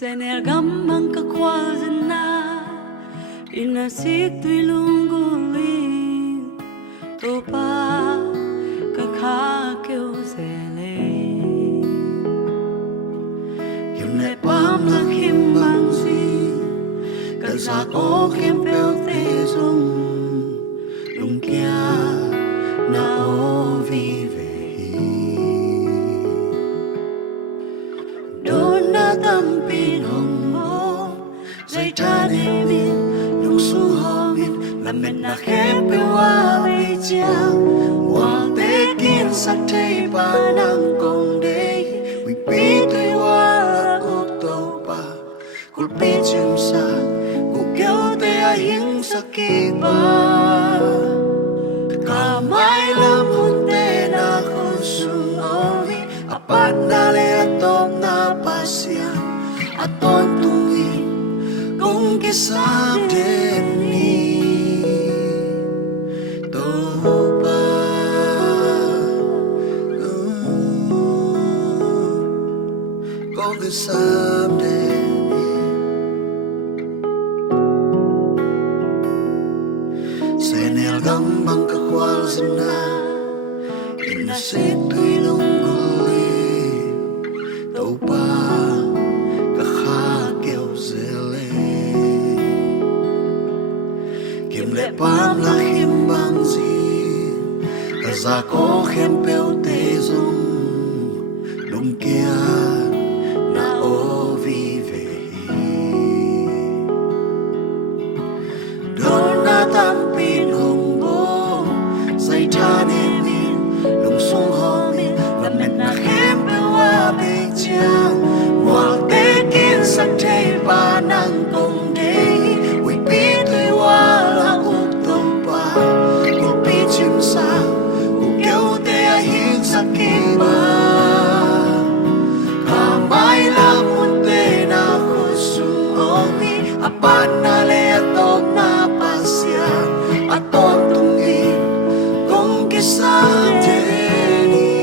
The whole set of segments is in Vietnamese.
Senel gambang kakwazana inasik tuy lungguling topa kakakyo sele kim le pam la kim bang si kazak o kim pel te sung lung kia na o vive don na tam pin hong mo dây ta de min lung su ho min la men na khem pe wa vi chia wang te kin sa te pa nang kong de we pi tu wa ok to pa kul pi chim sa ku kyo te a hing sa ki ba ka mai lam hun te na khun su ovi apat na le atom na pasya aton tungin kung kisam den ni to pa kung kisam den ni senel gambang kakwal sana inasit tuy lungguli to pa pam la him bang zi kaza ko khem peu te zong lung kia na o vive don na tam pin hong bo sai cha ne min lung sung ho min la men na khem peu a be chia wa te kin sa te pa nang kong de we be tu wa Sakiba kamay lang munte na kusung omi apan na le atog na pasya aton tungin kung kisam jeni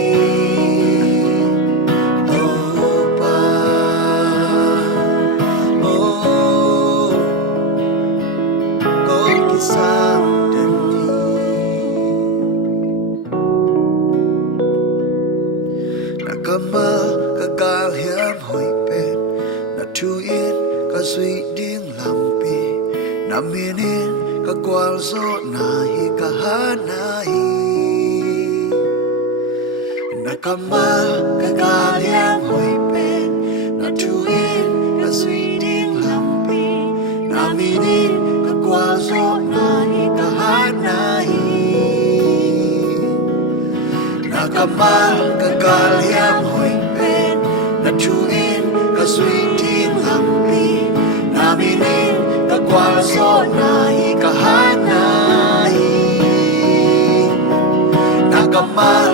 topa oh kung kisam kama kagal hiam hoi pen na tu in ka sui ding lampi na minin ka kwal so na hi ka hanai na kama kagal hiam hoi pen na tu in ka sui ding lampi na minin ka kwal so na hi ka hanai kamal kagal yam hoi pen na chuin ka sui tin lampi na minin ka kwal so na hi ka hanai na kamal